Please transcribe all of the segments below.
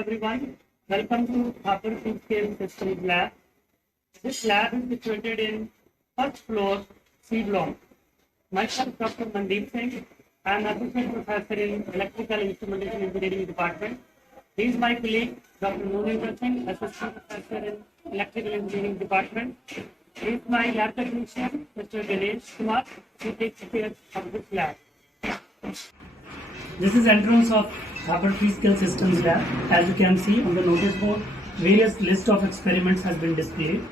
everyone. Welcome to Thapar Freescale Systems Lab. This lab is situated in first floor, C block. Myself, Dr. Mandeep Singh. I am Associate Professor in Electrical Instrumentation Engineering Department. He is my colleague, Dr. Mohinder Singh, Assistant Professor in Electrical Engineering Department. He is my lab technician, Mr. Ganesh Kumar, who takes care of this lab. This is entrance of Thapar Freescale Systems Lab. As you can see on the notice board, various list of experiments has been displayed.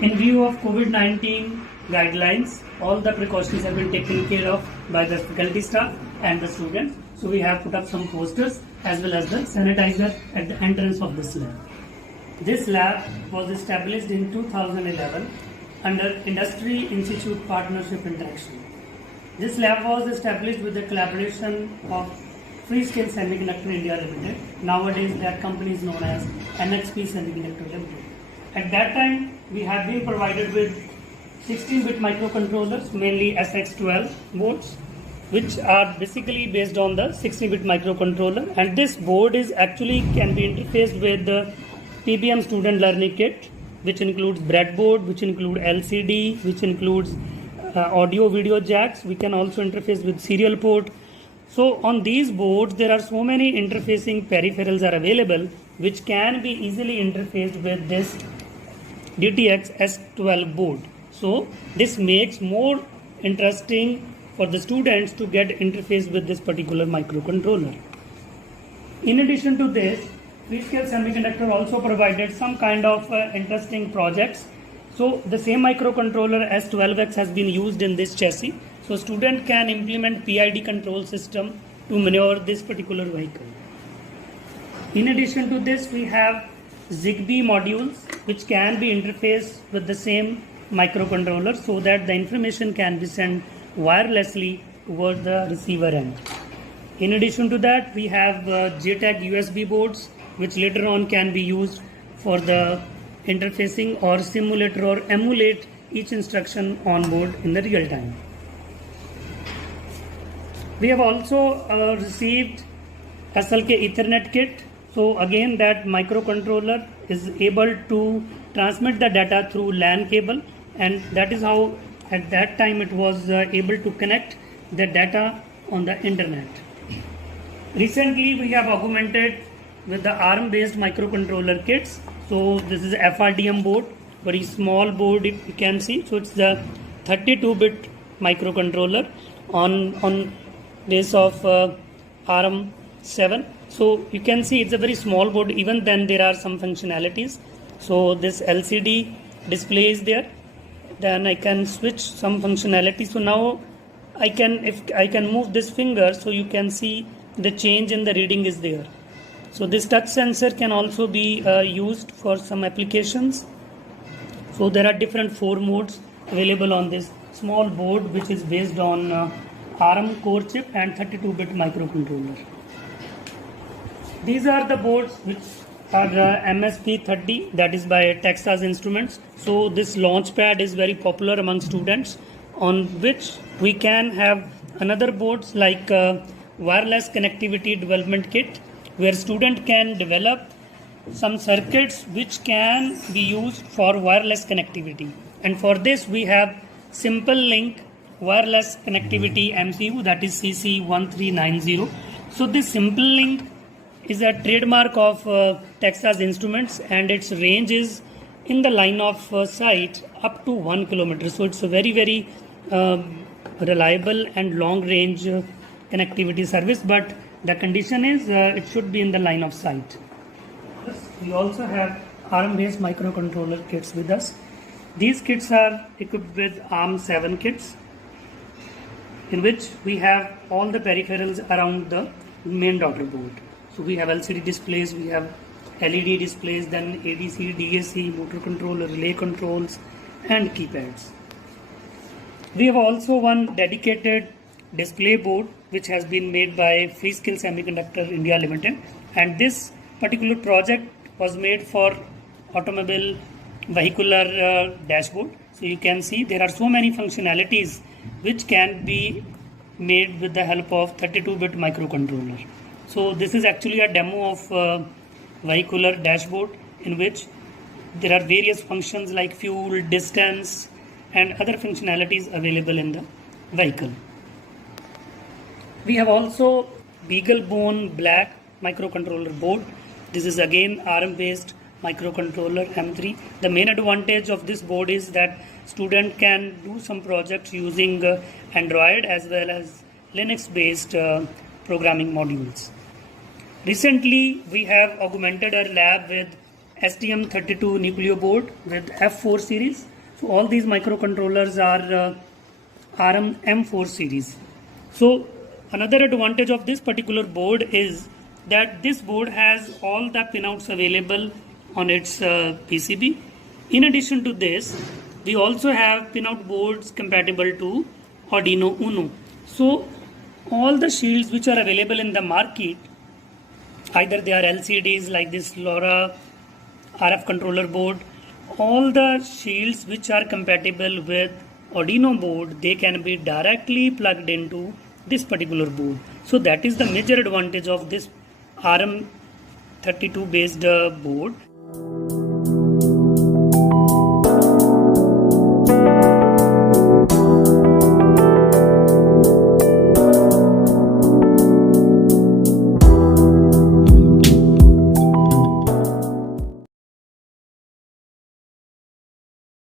In view of COVID-19 guidelines, all the precautions have been taken care of by the faculty staff and the students. So we have put up some posters as well as the sanitizer at the entrance of this lab. This lab was established in 2011 under Industry Institute Partnership Interaction. This lab was established with the collaboration of Freescale Semiconductor India Limited. Nowadays that company is known as NXP Semiconductor Limited. At that time we have been provided with 16-bit microcontrollers, mainly SX12 boards, which are basically based on the 16-bit microcontroller, and this board is actually can be interfaced with the PBM student learning kit, which includes breadboard, which include LCD, which includes audio video jacks. We can also interface with serial port. So on these boards there are so many interfacing peripherals are available which can be easily interfaced with this DTX S12 board. So this makes more interesting for the students to get interface with this particular microcontroller. In addition to this, Freescale Semiconductor also provided some kind of interesting projects. So the same microcontroller S12X has been used in this chassis. So student can implement PID control system to maneuver this particular vehicle. In addition to this, we have Zigbee modules which can be interfaced with the same microcontroller so that the information can be sent wirelessly toward the receiver end. In addition to that, we have JTAG USB boards which later on can be used for the interfacing or simulate or emulate each instruction on board in the real time. We have also received SLK Ethernet kit. So again that microcontroller is able to transmit the data through LAN cable, and that is how at that time it was able to connect the data on the internet. Recently we have augmented with the ARM based microcontroller kits. So this is FRDM board, very small board if you can see. So it's the 32-bit microcontroller on base of ARM7. So you can see it's a very small board. Even then there are some functionalities. So this LCD display is there. Then I can switch some functionality. So now I can move this finger, so you can see the change in the reading is there. So this touch sensor can also be used for some applications. So there are different 4 modes available on this small board which is based on ARM core chip and 32-bit microcontroller. These are the boards which are MSP30, that is by Texas Instruments. So this launch pad is very popular among students, on which we can have another boards like wireless connectivity development kit, where student can develop some circuits which can be used for wireless connectivity. And for this we have Simple Link wireless connectivity MCU, that is CC1390. So this Simple Link is a trademark of Texas Instruments, and its range is in the line of sight up to 1 kilometer. So it's a very reliable and long range connectivity service, but the condition is it should be in the line of sight. We also have ARM based microcontroller kits with us. These kits are equipped with ARM7 kits, in which we have all the peripherals around the main daughter board. So we have LCD displays, we have LED displays, then ADC, DAC, motor controller, relay controls, and keypads. We have also one dedicated display board which has been made by Freescale Semiconductor India Limited, and this particular project was made for automobile vehicular dashboard. So you can see there are so many functionalities which can be made with the help of 32-bit microcontroller. So this is actually a demo of vehicular dashboard in which there are various functions like fuel, distance and other functionalities available in the vehicle. We have also Beagle Bone Black microcontroller board. This is again ARM based microcontroller M3. The main advantage of this board is that student can do some projects using Android as well as Linux based programming modules. Recently we have augmented our lab with STM32 Nucleo board with F4 series. So all these microcontrollers are ARM M4 series. So another advantage of this particular board is that this board has all the pinouts available on its PCB. In addition to this, we also have pinout boards compatible to Arduino Uno. So all the shields which are available in the market, either they are LCDs like this LoRa RF controller board, all the shields which are compatible with Arduino board, they can be directly plugged into this particular board. So that is the major advantage of this ARM32 based board.